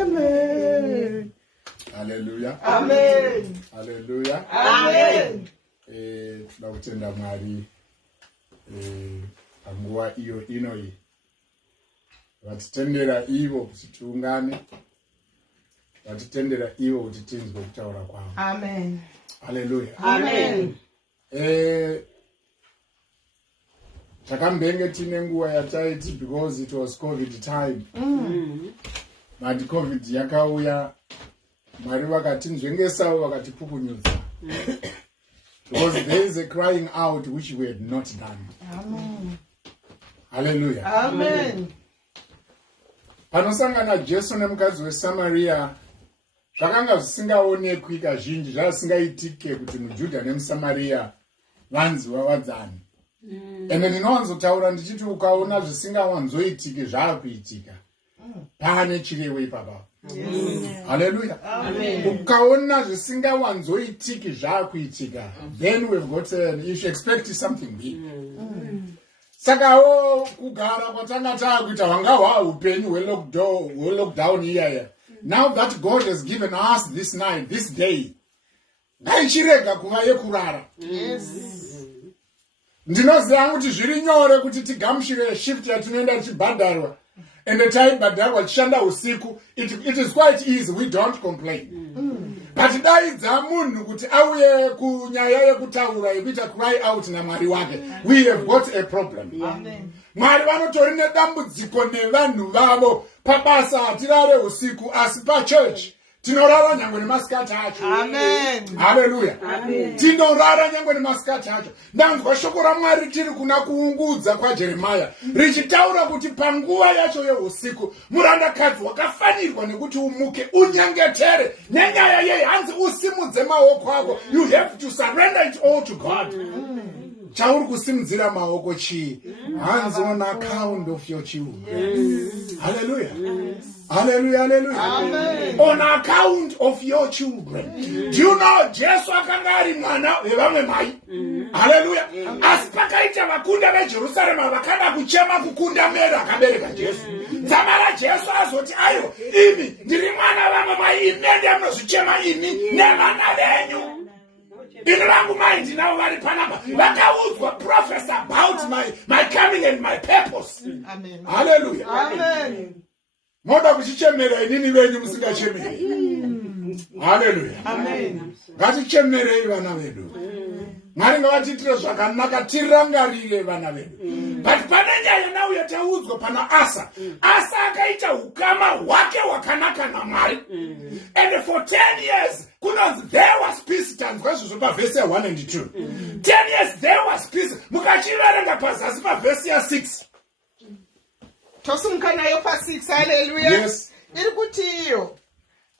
Amen. Hallelujah. Amen. Hallelujah. Amen. Tunakutenda Mwari panguva iyo inoi vatitendera ivo kuti tiungane, vatitendera ivo kuti tinzwe kutaura kwavo. Amen. Hallelujah. Amen. Takambenge tine nguva yataiti because it was COVID time. But COVID yakauya, Mwari vakatinzvengesawo vakatipukunyudza. Because there is a crying out which we had not done. Amen. Hallelujah. Amen. Panosangana Jesu nemukadzi weSamaria, zvakanga zvisingaonekwi kazhinji, zvasingaitike kuti muJudha nemuSamaria vanzi vawadzane. Ende ndinowanzotaura ndichiti ukaona zvisingawanzoitike zvaakuitika, pane chirevo ipapo. Hallelujah. Amen. Ukaona zvisingawanzoitike zvaakuitika, then we've got you should expect something big. Sakawo kugara kwatanga takuita hwanga hwaupenyu hwelockdown iyaya. Now that God has given us this night, this day, ngaichirega kuva yekurara. Ndinoziva kuti zviri nyore kuti tigamushire shift yatinoenda tichibhadharwa, ende taibhadharwa tichishanda usiku. It is quite easy, we don't complain. But daidza munhu kuti auye kunyaya yekutaura yekuita cry out naMwari wake, we have got a problem. Amen. Mwari vanotori nedambudziko nevanhu vavo. Pabasa hatirare usiku, asi pachurch tinorara nyangwe nemasikati acho. Amen. Hallelujah. Amen. Tinorara nyangwe nemasikati acho. Ndanzwa shoko raMwari tiri kuna kuungudza kwaJeremia richitaura kuti panguva yacho yeusiku murandakadzi wakafanirwa nekuti umuke unyengetere nenyaya yei, hanzi usimudze maoko ako. You have to surrender it all to God. Chauri kusimudzira maoko chii? Hands on account of your children. Hallelujah. Hallelujah, hallelujah. Amen. On account of your children. Do you know Jesu akanga ari mwana wevamwe mai? Hallelujah. Asi pakaita vakunda veJerusarema vakada kuchema kukunda Mary akabereka Jesu. Dzamara Jesu azoti ayo, imi ndiri mwana vamwe mai, imi ndiye munozvichema imi nevana venyu. In rangu mai ndinavo vari panapa vakaudzwa prophesy about my coming and my purpose. Amen. Hallelujah. Amen. Moda kuchichemera inini venyu musingachemeri. Hallelujah. Amen. Ngatichemerei vana vedu. Mwari ngavatitire zvakanaka, tirangarire vana vedu. But pane nyaya nayo yataudzwa pana Asa. Asa akaita ukama hwake hwakanaka naMwari. And for 10 years, there was peace. Tanzwa zvizvo pavhesi ya1 and 2. 10 years there was peace. Mukachiverenga pazasi pavhesi ya6. Tosumuka nayo pa6. Hallelujah. Yes. Iri kuti iyo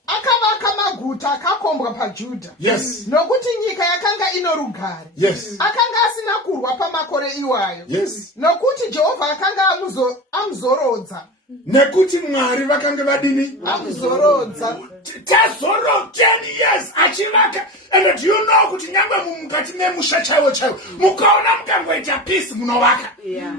akavaka maguta akakombwa paJudha. Yes. Nokuti nyika yakanga ino rugare. Yes. Akanga asina kurwa pamakore iwayo. Yes. Nokuti Jehovha akanga amuzorodza. Nekuti Mwari vakanga vadini? Amuzorodza. Tazoro 10 years achivaka. And do you know kuti nyangwe mukati memusha chaiwo mukaona mukangoita peace munovaka.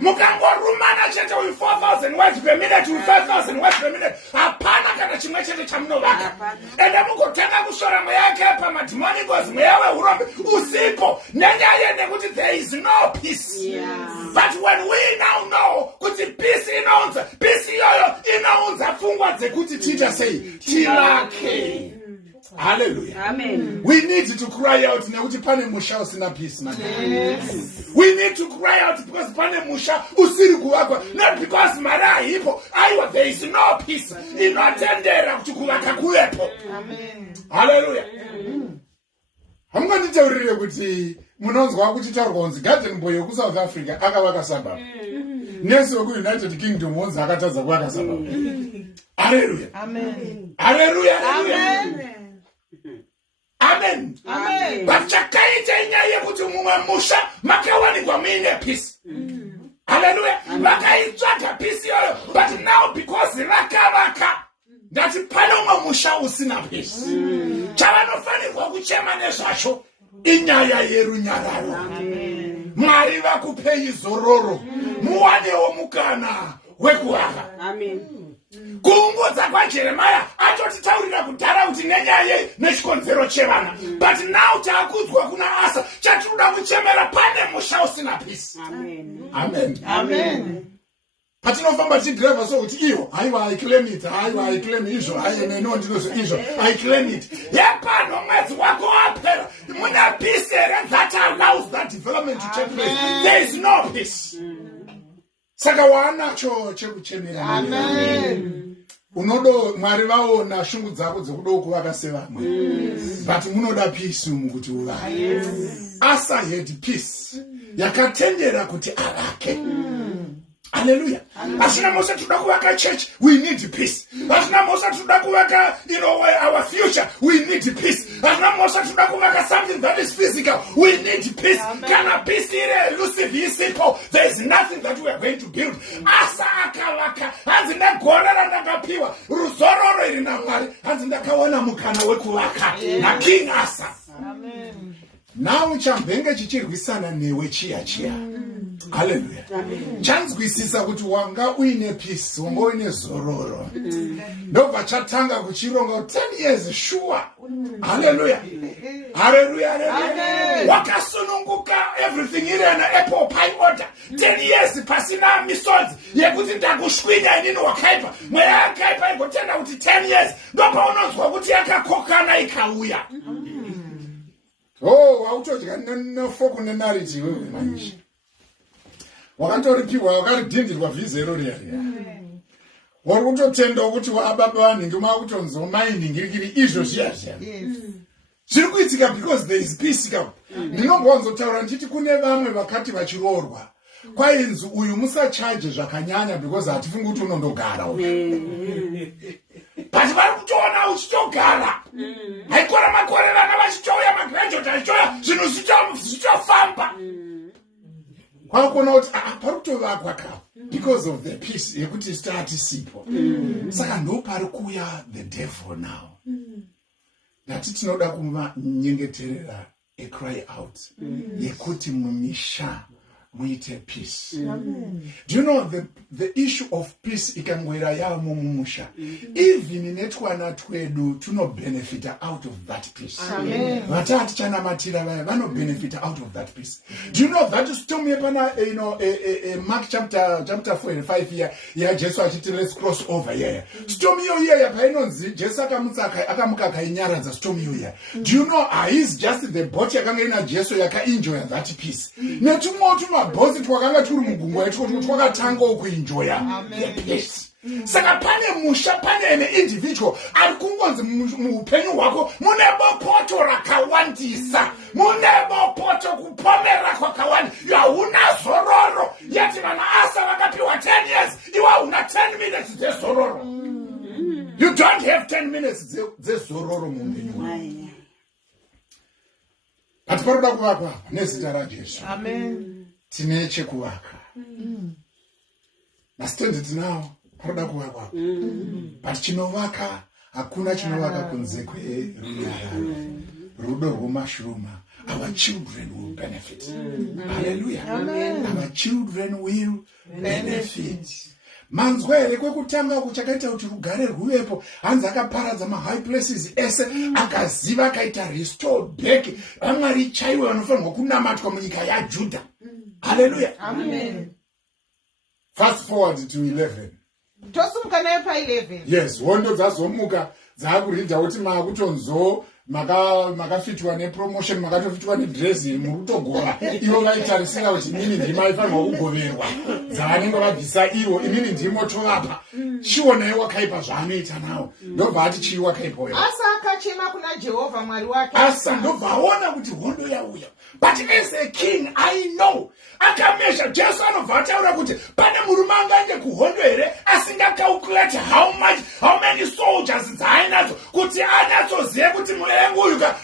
Mukangorumana chete with 4,000 words per minute with 5,000 words per minute. Hapana kana chimwe chete chamunovaka. And mukotanga kushora mweya yake pamadhimonigos, mweya wehurombe usipo. Nenyaya nekuti there is no peace. But when we now know kuti peace inounza, peace iyoyo inounza pfungwa dzekuti tita sei tilake. Hallelujah. Amen. We need to cry out nekuti pane musha usina peace man. Yes. We need to cry out because pane musha usiri kuvakwa, not because mara hipo. Aiwa, there is no peace. Inotendera kuti kuvaka kuvepo. Amen. Hallelujah. Hamunganditaurire kuti munonzwa kuti taurwa kunzi Garden Boy weku-South Africa akavaka suburb. Nesi weku-United Kingdom wonzi akatadza kuvaka suburb. Hallelujah. Amen. Hallelujah. Amen. Amen. Amen. But chakaita inyaya yekuti mumwe musha makawanikwa muine peace. Hallelujah. Vakaitsvaga peace iyoyo. But now because vakavaka, ndati pane umwe musha usina peace. Chavanofanirwa kuchema nezvacho inyaya yerunyararo. Mwari vakupei Zororo. Muwanewo mukana wekuwaka. Kuungudza kwaJeremia atotitaurira kudhara kuti nenyaya nechikonzero chevana. But now taakudzwa kuna Asa chatinoda kuchemera pane musha usina peace. Amen. Patinofamba tichidriva so kuti iyo haiwa I claim it, haiwa I claim izvo, no ndinozo izvo, I claim it. Yapano mwedzi wako wapera. Muna peace here that allows that development to take place. There is no peace. Saka wanacho chekuchemera. Amen. Unodo Mwari vaona shungu dzako dzekudo kuvaka sevamwe. But munoda peace mukuti uvake. Asa had peace. Yakatendera kuti avake. Hallelujah. Asina mosa tuda kuvaka church, we need peace. Asina mosa tuda kuvaka, our future, we need peace. Asina mosa tuda kuvaka something that is physical, we need peace. Kana peace ire elusive isipo, there is nothing that we are going to build. Asa akavaka, hanzi ndagorera ndakapiwa, Zororo iri naMwari, hanzi ndakaona mukana wekuvaka, na King Asa. Amen. Now chambenge chichirwisana newe chia. Hallelujah. Chanzwisisa kuti wanga uine peace, wanga uine Zororo. Ndobva chatanga kuchironga 10 years sure. Hallelujah. Wakasununguka everything iri an apple pie order. 10 years pasina misodzi yekuti ndakushwinya inini wakaipa. Mweya yakaipa igotenda kuti 10 years. Ndobva unonzwa kuti yakakokana ikauya. Oh, autodya nofoko nenariti wewe manje. Wakantoripiwa wakaridhindirwa vhizero riya. Wari kutotenda kuti wababa vanhingi makutonzwa mainhingirikiri izvo zviya. Zviri kuitika because there is peace ka. Ndinombonzotaura ndichiti kune vamwe vakati vachiroorwa. Kwainzi uyu musachaje zvakanyanya because hatifungi kuti unondogara. But vari kutoona uchitogara. Haikora makore vana vachitouya magraduate achichouya zvinhu zvichitofamba. Kwakuona kuti pari kutovakwa ka because of the peace yekuti stati sipo. Saka ndopari kuuya the devil now. Nati tinoda kumanyengeterera a cry out yekuti mumisha muite peace. Do you know the issue of peace ikangwera yamo mumusha? Even netwana twedu tuno benefit out of that peace. Vatati chana matira vaya vano benefit out of that peace. Do you know that is still me pana Mark chapter 4 and 5 here. Yeah, Jesus achiti let's cross over here. Storm yo here painonzi Jesus akamuka kainyaradza storm yo here. Do you know is just the body yakanga ina Jesus yaka enjoy that peace. Netumo bozi twakanga turi mugungwa yetu twakatanga ukuenjoya the peace. Saka pane musha pane ene individual ari kungonzi muupenyu hwako mune bopoto rakawandisa, mune bopoto kupomera kwakawanda. Hauna Zororo yati vana Asa vakapiwa 10 years, iwa una 10 minutes dzeZororo. You don't have 10 minutes dzeZororo muupenyu hwako. Atiparoda kuvakwa nezita raJesu. Amen. Tine chekuvaka. Nastendi tinao paroda kuvakwa. But chinovaka hakuna chinovaka kunze kwerunyararo. Rudo rwomashuruma. Our children will benefit. Hallelujah. Amen. Our children will benefit. Manzwele kwekutanga kuchakaita kuti rugare rwuvepo, hanzi akaparadza high places ese akaziva akaita restore back vamwari chaiwe vanofanirwa kunamatwa munyika yaJudha. Hallelujah. Amen. Fast forward to 11. Tosumuka nayo pa 11. Yes, hondo dzazomuka dzakuridha kuti makutonzo makafitwa nepromotion, makatofitwa nedress murutogora. Ivo vaitarisira kuti inini ndima ifanirwa kugoverwa. Dzavanenge vabvisa ivo, inini ndimo tovapa. Chionayi wakaipa zvaanoita nawo. Ndobva ati chii wakaipa uyo. Asa akachema kuna Jehovha Mwari wake. Asa ndobva aona kuti hondo yauya. But as a king, I know. Akamesha, Jesu anobva ataura kuti pane murume angaende kuhondo here asingacalculate how many soldiers dzaainadzo kuti anyatsozive kuti mulengu uyu ka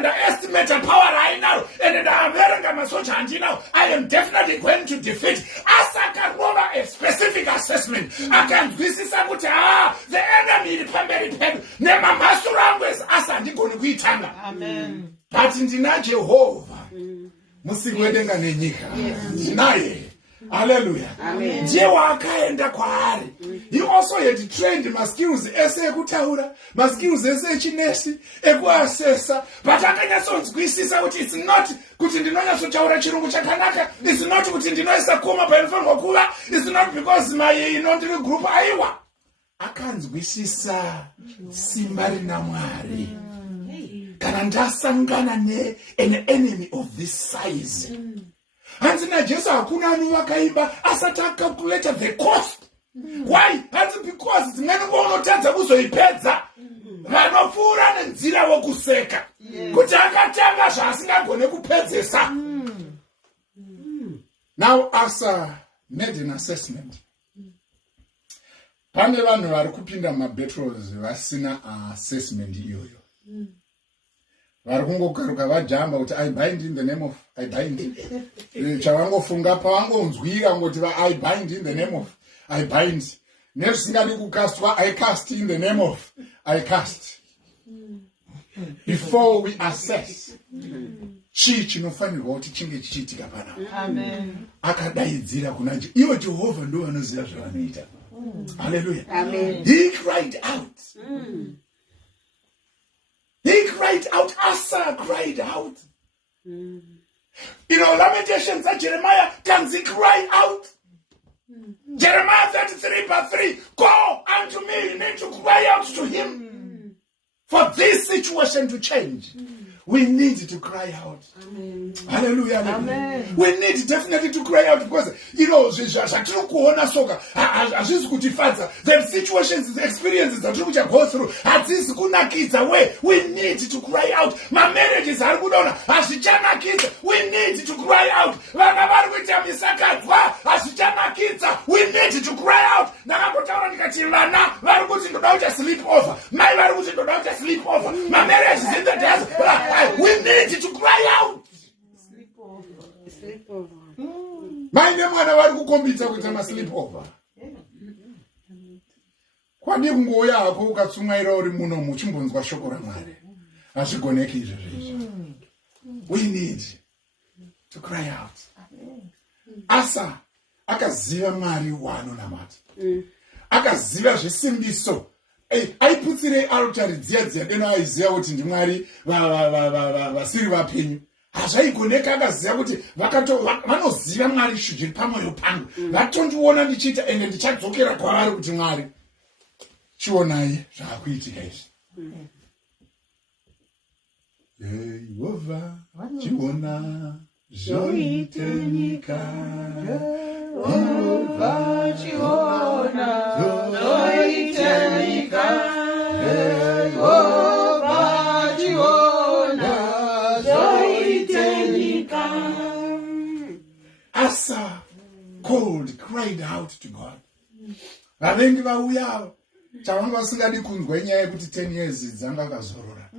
ndaestimate power raainaro and ndaaverenga masoja andinawo, I am definitely going to defeat. Asa akarova a specific assessment. Akanzwisisa kuti the enemy iri pamberi pedu nemamhasuro angu esi asa handigoni kuitanga. Amen. But ndina Jehovha musiki wedenga nenyika naye. Hallelujah. Ndiye wakaenda kwaari. He also had trained maskills ese ekutaura, maskills ese echinesi, ekuasesa, but akanyatsonzwisisa kuti it's not kuti ndinonyatsotaura chirungu chakanaka, it's not kuti ndinoisa koma painofanirwa kuva, it's not because my ndiri group aiwa. Akanzwisisa simba rina Mwari. Kana ndasangana an enemy of this size. Hanzi na Jesu hakuna anu wakaimba asata calculate the cost. Why? Hanzi because dzimweni unotadza kuzoipedza vanopfuura nenzira wokuseka kuti akatanga zvaasingagone kupedzesa. Now Asa made an assessment. Pane vanhu vari kupinda mabattles vasina assessment iyoyo. Vari kungokaruka vajamba kuti I bind in the name of I bind. Chavangofunga pavangonzwira ngoti I bind in the name of I bind. Nezvisingadi kukastwa I cast in the name of I cast. Before we assess chii chinofanirwa kuti chinge chichiitika panapa. Amen. Akadaidzira kuna ivo Jehovha ndo vanoziva zvavanoita. Hallelujah. Amen. He cried out. He cried out. Asa cried out. Lamentations that Jeremiah comes, he cried out. Jeremiah 33:3. Go unto me. You need to cry out to him. For this situation to change, we need to cry out. Amen. Hallelujah. Amen. We need definitely to cry out because, zvatiri kuona soka, hazvisi kutifadza. The situations, the experiences that we go through, hadzisi kunakidza. We need to cry out. My marriages are kudaona, hazvichanakidza. We need to cry out. Vana vari kuita misakadzwa, hazvichanakidza. We need to cry out. Ndakangotaura ndikati vana vari kuti ndoda kuita sleep over. Mai vari kuti ndoda kuita sleep over. My marriage is in the desert. We need to cry out. Sleep over. Maine mwana vari kukombidza kuita masleep over. Kwadi kungouya hapo ukatsungaira uri muno muchimbonzwa shoko raMwari. Hazvigoneki izvozvo. We need to cry out. Asa akaziva Mwari waanonamata. Akaziva zvisimbiso. Aiputsire altari dziya deno aiziva kuti ndiMwari vasiri vapenyu. Hazvaigoneka akaziva kuti vanoziva Mwari zviri pamwoyo pangu. Vatondiona ndichiita ende ndichadzokera kwavari kuti Mwari chionai zvaakuitika izvi. Jehovha chiona zvoite nyika. Jehovha chiona zvoite nyika. Jehovha chiona zvoite nyika. Asa cried out to God. Vavengi vauya chavanga vasingadi kunzwa inyaya yekuti 10 years dzanga kazorora.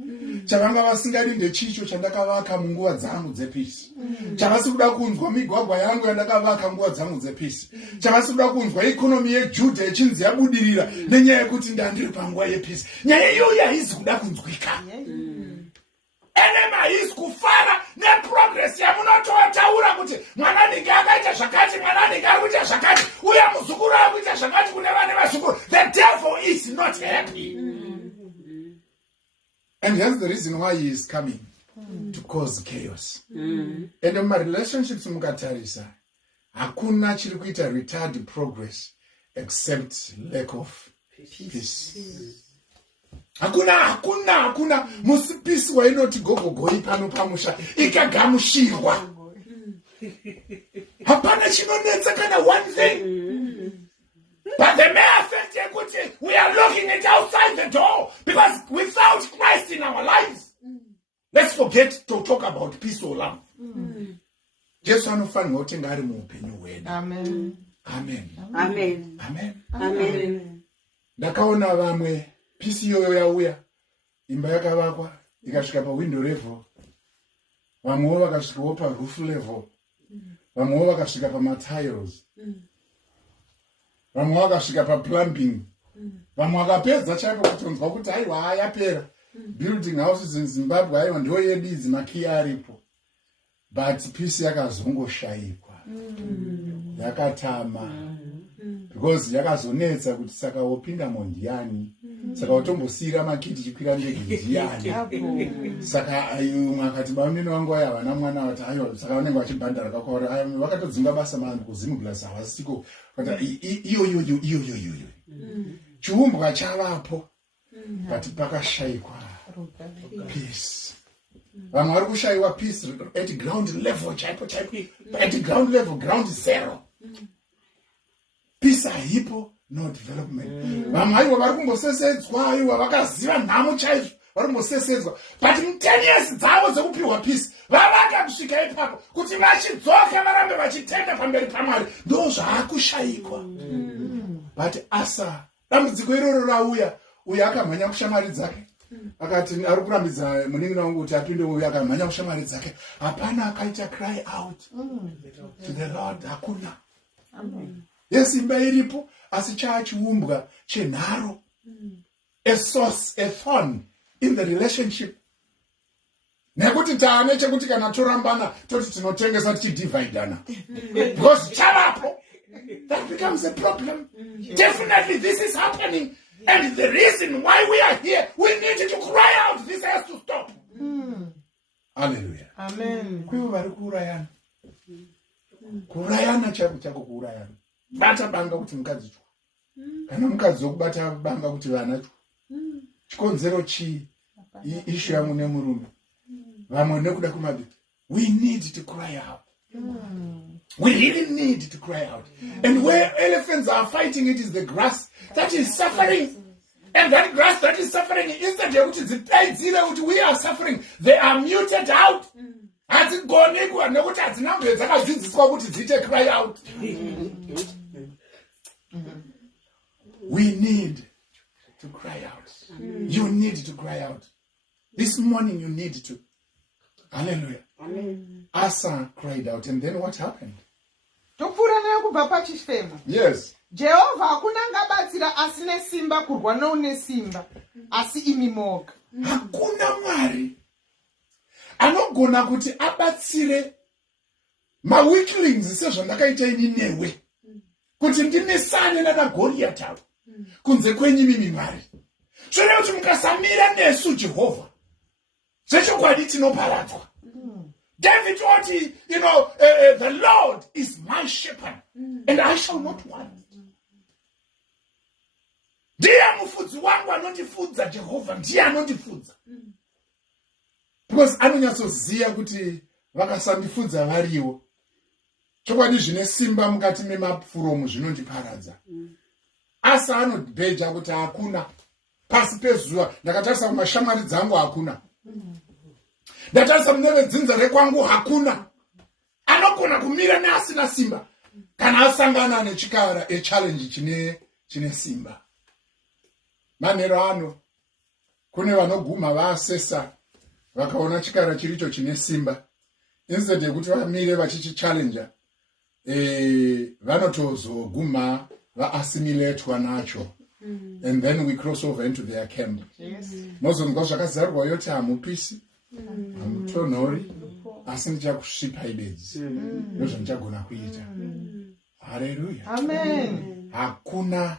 Chavanga vasingadi ndechicho chandakavaka munguva dzangu dzepisi. Chavasi kuda kunzwa migwagwa yangu yandakavaka nguva dzangu dzepisi. Chavasi kuda kunzwa ikonomi yeJudha ichinzi yabudirira nenyaya yekuti ndandiri panguva yepisi. Nyaya iyoyo haizi kuda kunzwika. Enema haizi kufara neprogress yamunototaura kuti mwana ndinge akaita zvakati, mwana ndinge akuita zvakati, uya muzukuru akuita zvakati kune vane vazukuru. The devil is not happy. And that's the reason why he is coming, to cause chaos. And in my relationships mukatarisa, hakuna chiri kuita retard progress except lack of peace. Hakuna musipisi wainoti gogogoi pano pamusha ikagamushirwa. Hapana chinonetsa kana one thing. But the mere fact that we are looking at outside the door, because without Christ in our lives, let's forget to talk about peace or love. Jesu anofanirwa kutenga ari muupenyu hwedu. Amen. Amen. Amen. Amen. Amen. Ndakaona vamwe peace iyoyo yauya, imba yakavakwa ikasvika pawindow level, vamwewo vakasvikawo paroof level, vamwewo vakasvika pamatiles, vamwe vakasvika paplumbing, vamwe vakapedza chaipo kutonzwa kuti yapera. Building houses in Zimbabwe aiwa ndiyo yedu idzi makiyi aripo. but peace yakazongoshayikwa yakatama because yakazonetsa kuti saka wopinda mondiani saka watombosira makiti chikwira ndege ndiani saka umwe akati bamnene wangu waya vana mwana wati ayo saka vanenge vachibhandara kakwaura vakatodzinga basa manhu kuzimuglas havasiko iyo chiumbwa chavapo but pakashayikwa peace. Vamwe vari kushayiwa peace at ground level chaipo at ground level, ground zero. Peace haipo, no development. Vamwe aiwa vari kumbosesedzwa aiwa vakaziva nhamo chaizvo vari kumbosesedzwa but 10 years dzavo dzekupiwa peace vavanga kusvika ipapo kuti vachidzoka varambe vachitenda pamberi paMwari ndo zvaakushayikwa. But asa dambudziko iroro rauya uyo akamhanya kushamwari dzake akati ari kurambidza munin'ina wangu kuti apinde uyo akamhanya kushamwari dzake hapana akaita cry out to the Lord hakuna. Yes, imba iripo asi chaachiumbwa chenharo, a source, a thorn in the relationship. Nekuti taane chekuti kana torambana toti tinotengesa tichidivhaidhana because chavapo. That becomes a problem. Definitely this is happening. And the reason why we are here, we need to cry out. This has to stop. Hallelujah. Amen. Kuivari kuurayana. Kuurayana chako kuurayana. Bata banga kuti mukadzi chwa. Kana mukadzi wokubata banga kuti vana chwa. Chikonzero chii? Ishu yamu nemurume. Vamwe nekuda kumabvi. We need to cry out. We really need to cry out. And where elephants are fighting, it is the grass that is suffering. And that grass that is suffering, instead of which we are suffering, they are muted out. Cry out. We need to cry out. You need to cry out. This morning you need to. Hallelujah. Amen. Asa cried out, and then what happened? Yes. Jehovah hakuna ngabatsira asine simba kurwa noune simba asi imi moga. Hakuna Mwari anogona kuti abatsire maweaklings sezvandakaita ini newe kuti ndinesane nana Goliath avo kunze kwenyu mimi Mwari. Zvino kuti mukasamira nesu Jehovah zvechokwadi tinoparadzwa. David wati, the Lord is my shepherd, and I shall not want. Ndiye mufudzi wangu anondifudza Jehovah, ndiye anondifudza. Because anonyatsoziya kuti vakasandifudza variwo. Chokwadi zvine simba mukati memapfuromu zvinondiparadza. Asa anobheja kuti hakuna pasi pezuva ndakatarisa kumashamwari dzangu hakuna. Ndatarisa muneve dzinza rekwangu hakuna. Anogona kumira neasina simba kana asangana nechikara challenge chine simba. Manero ano kune vanoguma vaasesa vakaona chikara chiricho chine simba. Instead yekuti vamire vachichichallenja vanotozoguma vaassimilatwa nacho. And then we cross over into their camp. Mozonzwa zvakazarwa yoti hamupisi hamutonhori asi ndichakusvipa ibedzi ndozvandichagona kuita. Haleluya. Amen. Hakuna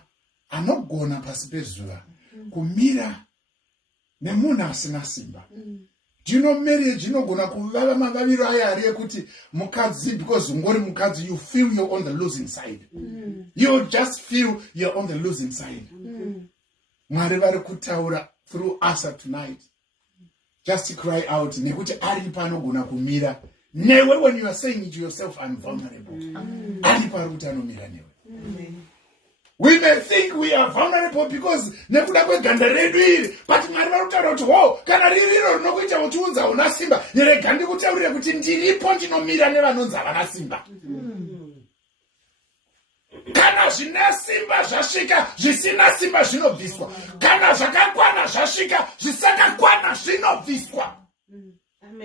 anogona pasi pezuva kumira nemunhu asina simba. Do you know marriage inogona kuvava mavaviro aya ari ekuti mukadzi, because ungori mukadzi, you feel you're on the losing side. You just feel you're on the losing side. Mwari vari kutaura through us tonight. Just cry out. Nekuti aripa anogona kumira newe when you are saying it to yourself, I'm vulnerable. Aripa ari kuti anomira newe. We may think we are vulnerable because nekuda kweganda redu iri, but Mwari vari kutaura kuti wo kana ririro rinokuita kuti unzi hauna simba, ndirega ndikutaurire kuti ndiripo ndinomira nevanonzi havana simba. Kana zvine simba zvasvika, zvisina simba zvinobviswa. Kana zvakakwana zvasvika, zvisakakwana zvinobviswa.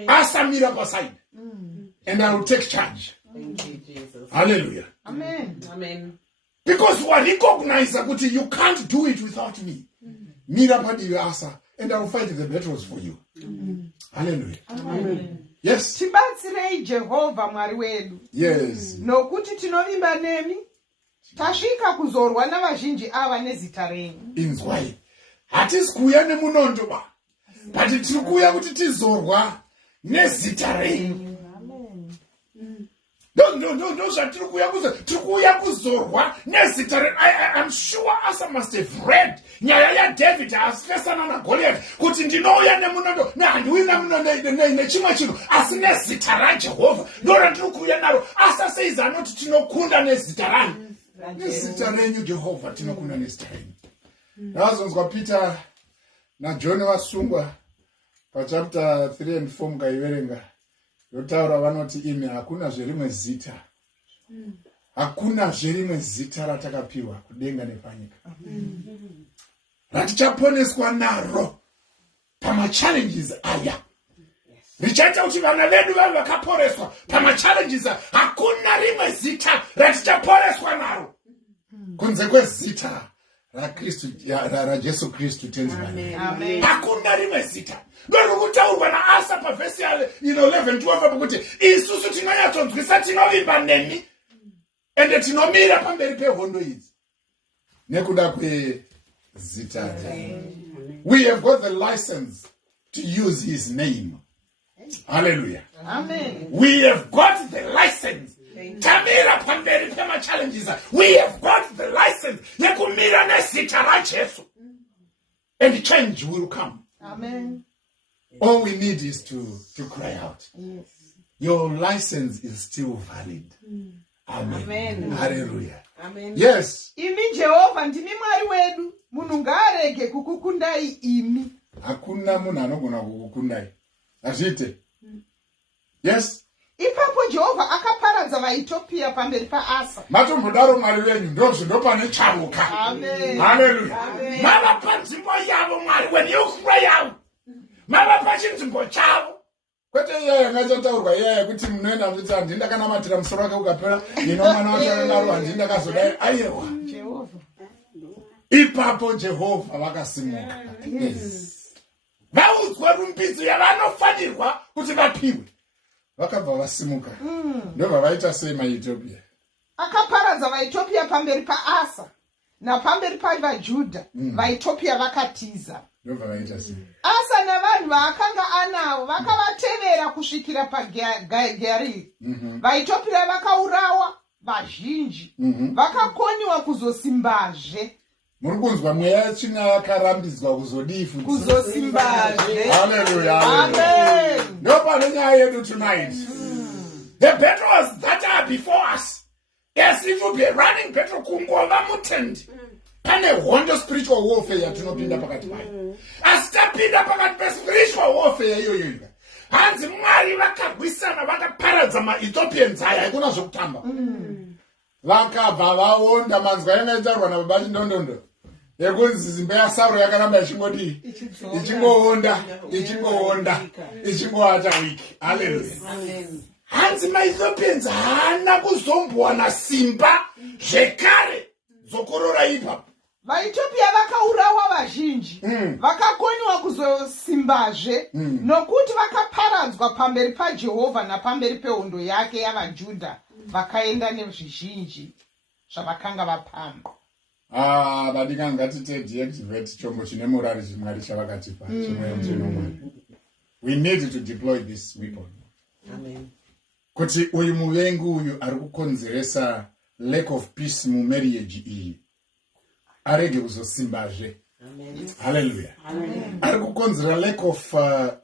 Asamira paside. And I will take charge. Thank you, Jesus. Hallelujah. Amen. Amen. Because we recognize that you can't do it without me. Mira padivi asa, and I will fight the battles for you. Hallelujah. Amen. Yes. Tibatsirei Jehovha Mwari wedu. Yes. Nokuti tinovimba nemi. Tasvika kuzorwa navazhinji ava nezita renyu. Inzwai. Hatisi kuuya nemunondo ba. But tiri kuuya kuti tizorwa nezita renyu. No, tiri kuuya kuzorwa nezita renyu. I'm sure Asa must have read nyaya yaDavid asifesana naGoliath kuti ndinouya nemunondo handiuyi nemunondo nechimwe chinhu asi nezita raJehovha ndo randiri kuuya naro. Asa says anoti tinokunda nezita rangu. Nezita renyu Jehovha tinokunda nezita renyu. Ndazonzwa Peter naJohn vasungwa pachapter 3 and 4 mukaiverenga yotaura vanoti imi hakuna zverimwe zita. Hakuna zverimwe zita ratakapiwa kudenga nepanyika ratichaponeswa naro pamachallenges aya. Richaita kuti vana vedu vave vakaporeswa pamachallenges aya. Hakuna rimwe zita ratichaporeswa naro kunze kwezita raJesu Kristu tenzimani. Hakuna rimwe zita. Ndori kutaurwa naAsa pavhesi 11-12 kuti isusu tinonyatsonzwisa tinovimba nemi ende tinomira pamberi pehondo idzi nekuda kwezita. We have got the license to use his name. Hallelujah. Amen. We have got the license. Tamira pamberi pema challenges. We have got the license. Yekumira nezita raJesu. And change will come. Amen. All we need is to cry out. Yes. Your license is still valid. Amen. Amen. Hallelujah. Amen. Yes. Imi Jehovha ndimi Mwari wedu. Munhu ngaarege kukukundai imi. Hakuna munhu anogona kukukundai. Azviite. Yes. Ipapo Jehovha akaparadza vaEthiopia pamberi paAsa. Matombodaro Mwari wenyu ndopane charuka. Amen. Hallelujah. Amen. Mava panzvimbo yavo Mwari when you cry out. Mava pachinzvimbo chavo. Kwete iyaya ngachataurwa iyaya kuti munoenda muchiti handii ndakanamatira musoro wake ukapera ino mwana wacho anodaro handii ndakazodai aiwa. Jehovha. Ipapo Jehovha vakasimuka. Yes. Vaudzwa rumbidzo yavanofanirwa kuti vapiwe. Vakabva vasimuka. Ndobva vaita sei maEthiopia? Akaparadza vaEthiopia pamberi paAsa napamberi pavaJudha. VaEthiopia vakatiza. Ndobva vaita sei? Asa navanhu vaakanga anavo vakavatevera kusvikira paGariri. VaEthiopia vakaurawa vazhinji. Vakakoniwa kuzosimbazve. Muri kunzwa mweya yetsvina yakarambidzwa kuzodii futi? Kuzosimbazve. Hallelujah. Amen. Ndopane nyaya yedu tonight. The battles that are before us, as if we be running battle kungova mutendi. Pane hondo spiritual warfare yatinopinda pakati payo. Asi tapinda pakati pe-spiritual warfare iyoyo. Hanzi Mwari vakarwisana vakaparadza maEthiopians aya hakuna zvokutamba. Vakabva vaonda manzwa yangaitaurwa nababa Chindondondo. Yekunzi zimbe yaSauro yakaramba ichingodi ichingoata wiki. Hallelujah. Amen. Hanzi maEthiopians haana kuzombwana simba zvekare zokorora ipapo. VaEthiopia vakaurawa vazhinji. Vakakoniwa kuzosimbazve nokuti vakaparadzwa pamberi paJehovha napamberi pehondo yake yavaJudha. Vakaenda nezvizhinji zvavakanga vapamba. Vadika ngatite deactivate chombo chine murari chimwari chavakatipa chimwe chinomwe. We need to deploy this weapon. Amen. Kuti uyu muvengi uyu ari kukonzeresa lack of peace mumarriage iyi arege kuzosimbazve. Amen. Hallelujah. Amen. Ari kukonzera lack of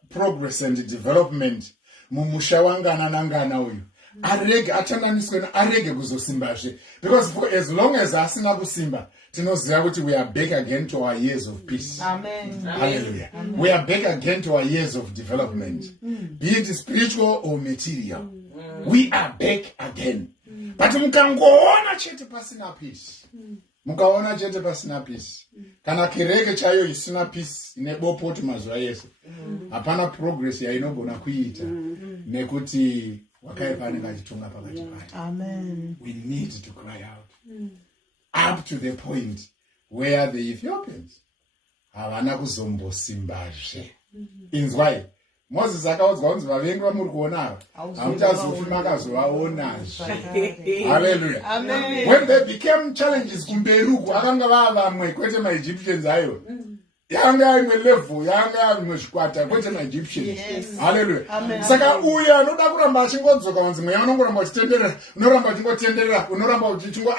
progress and development mumusha wangananangana uyu. Arege achanganiswe arege kuzosimbazve, because for as long as asina kusimba tinoziva kuti we are back again to our years of peace. Amen. Hallelujah. We are back again to our years of development, be it spiritual or material. We are back again. But mukangoona chete pasina peace, mukaona chete pasina peace, kana kereke chayo isina peace ine bopoti mazuva yese, hapana progress yainogona kuita nekuti wakaipa anenge achitonga pakati payo. Amen. We need to cry out up to the point where the Ethiopians havana kuzombosimbazve. Inzwai, Moses akaudzwa kunzi vavengi vamuri kuona ava hamuchazofi makazovaonazve. Hallelujah. Amen. When they became challenges kumberi uku akanga vava vamwe kwete maEgyptians aiwo. Yanga imwe level, yanga imwe zvikwata kwete maEgyptians. Hallelujah. Saka uya anoda kuramba achingodzoka wanzi mweya unongoramba uchitenderera, unoramba uchingotenderera, unoramba uchichingo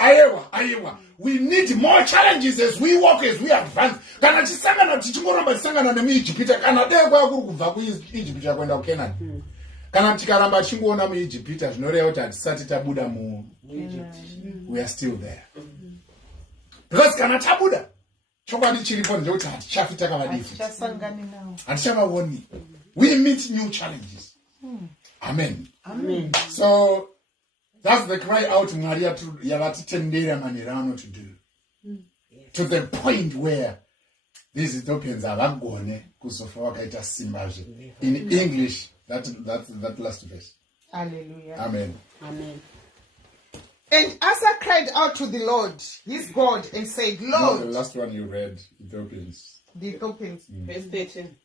aiwa. We need more challenges as we walk, as we advance. Kana chisangana tichingoramba chisangana nemuIjipita, kana dai kwakuri kubva kuIjipita kuenda kuKenani. Kana tikaramba chingoona muIjipita zvinoreva kuti hatisati tabuda muEgypt. We are still there. Because kana tabuda chokwadi chiripo ndekuti hatichafi takavadifu. Hatichavaoni. We meet new challenges. Amen. So that's the cry out Mwari yavatitendera manirano to do. To the point where these Ethiopians havagone kuzofa vakaita simbazve. In English, that last verse. Hallelujah. Amen. And Asa cried out to the Lord, his God, and said, Lord. No, the last one you read, Ethiopians. The Ethiopians. Verse 13.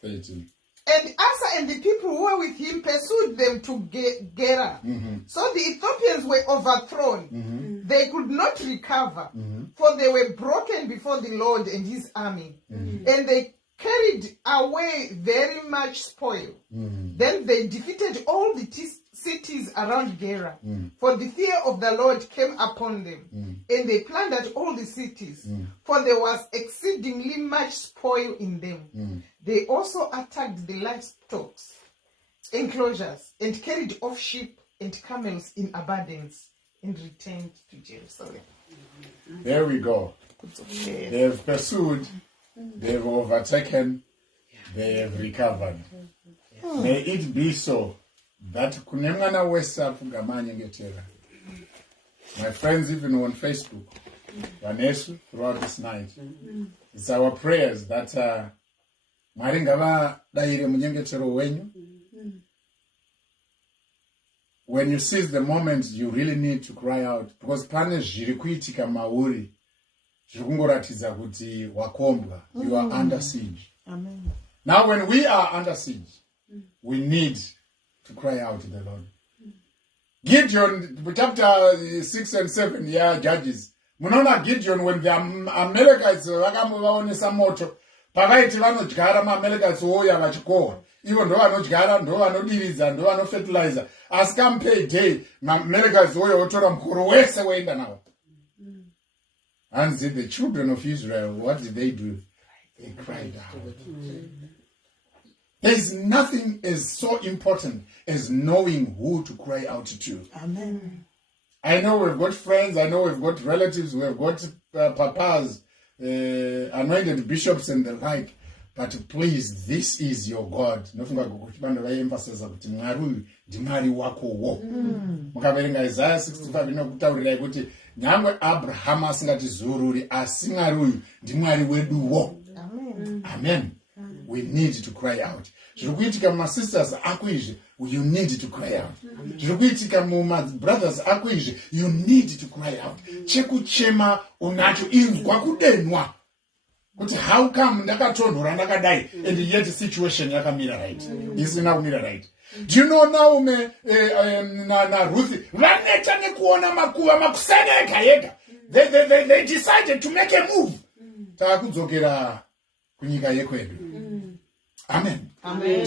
And Asa and the people who were with him pursued them to Gerar. So the Ethiopians were overthrown. They could not recover, for they were broken before the Lord and his army. And they carried away very much spoil. Then they defeated all the cities around Gerar, for the fear of the Lord came upon them, and they plundered all the cities, for there was exceedingly much spoil in them. They also attacked the livestock enclosures and carried off sheep and camels in abundance and returned to Jerusalem. There we go. They have pursued, they have overtaken, they have recovered. May it be so that kunemwana wesapu gamanyengetera. My friends, even on Facebook, Vanesu, throughout this night, it's our prayers that Mwari ngavadaire munyengetero wenyu. When you seize the moment, you really need to cry out, because pane zviri kuitika mauri zviri kungoratidza kuti wakombwa. You are under siege. Amen. Now when we are under siege, we need to cry out to the Lord. Gideon, chapter 6 and 7, Judges. Munoona Gideon, when the Amalekites vakamuvaonesa moto, pakaiti vanodyara maAmalekites ouya vachikohwa. Ivo ndo vanodyara, ndo vanodiridza, ndo vanofertilizer. Asi come payday, maAmalekites ouya otora mukoro wese woenda nawo. And the children of Israel, what did they do? They cried out. There is nothing as so important as knowing who to cry out to. Amen. I know we've got friends, I know we've got relatives, we've got papas, anointed bishops and the like, but please, this is your God. Nofunga kuchibanda vaemphasize kuti Mwari uyu ndimwari wakowo. Mukaverenga Isaiah 65 inokutaurirai kuti nyangwe Abraham asingati zururi, asi Mwari uyu ndimwari weduwo. Amen. We need to cry out. Zvikuitika mumasisters ako izvi, you need to cry out. Zvikuitika mumabrothers ako izvi, you need to cry out. Chekuchema unacho inzwa kudenwa. Kuti how come ndakatonhora ndakadai and yet the situation yakamira right. Isina kumira right. Do you know now na Ruth vaneta nekuona makuva makusanya ega yega. They decided to make a move. Takudzokera kunyika yekwedu. Amen.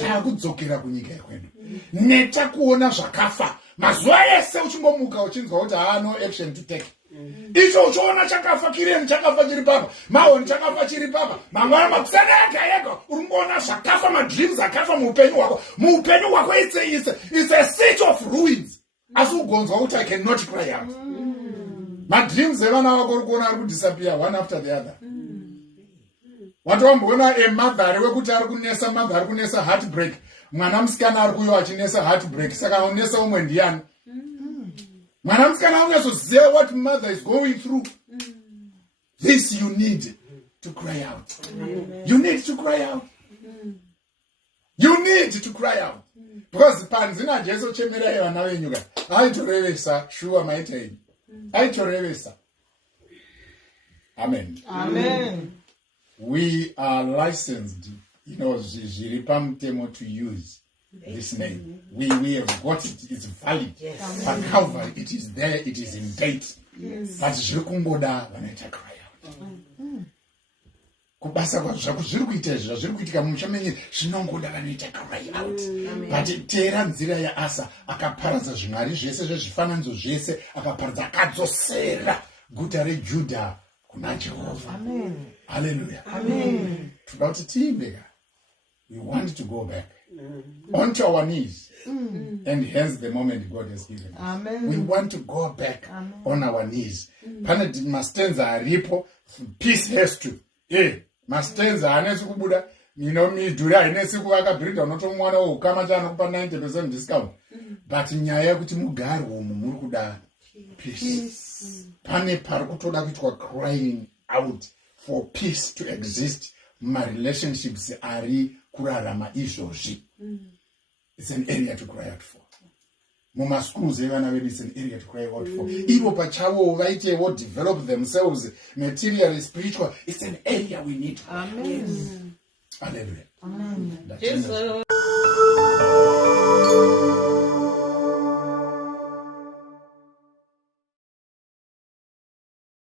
Takudzokera kunyika yekwedu. Neta kuona zvakafa. Mazuva ese uchingomuka uchinzwa kuti no action to take. Icho uchiona chakafa kireni chakafa chiri papa. Maoni chakafa chiri papa. Mangwana makusana yega uringoona zvakafa, madreams akafa muupenyu wako. Muupenyu wako it's a seat of ruins. Asi ugonzwa kuti I cannot cry out. Madreams evana vako urikuona ari kudisappear one after the other. Watu wamboona mother wekuti ari kunesa mother ari kunesa heartbreak. Mwana musikana ari kuyo achinesa heartbreak. Saka unesa umwe ndiani? Mwana musikana unozoziva what mother is going through. This you need to cry out. You need to cry out. You need to cry out. Because panzina Jesu chemera vana venyuka. Aitorevesa shuwa maitei. Aitorevesa. Amen. Amen. We are licensed, zviri pamutemo to use this name. We have got it. It's valid. But Calvary, it is there. It is in date. But zvirikungoda vanoita cry out. Kubasa kwazvo zvako zviri kuita izvi zviri kuitika mumusha menyu zvinongoda vanoita cry out. But teera nzira yaAsa akaparadza zvimwari zvese zvezvifananidzo zvese akaparadza akadzosera guta reJudha kuna Jehovha. Hallelujah. Toda kuti tiimbeka. We want to go back onto our knees, and hence the moment God has given us. We want to go back on our knees. Pane mastenza aripo, peace has to. Mastenza hanesi kubuda, midhuri hainesi kuvaka bhiridha unotomwana ukama chaanokupa 90% discount. But nyaya yekuti mugare umu muri kuda peace. Pane pari kutoda kuitwa crying out for peace to exist. My relationships ari kurarama izvozvi. It's an area to cry out for. Muma schools evana vedu, it's an area to cry out for. Ivo pachavo vaitewo develop themselves materially, spiritual. It's an area we need to cry out. Hallelujah. Jesus.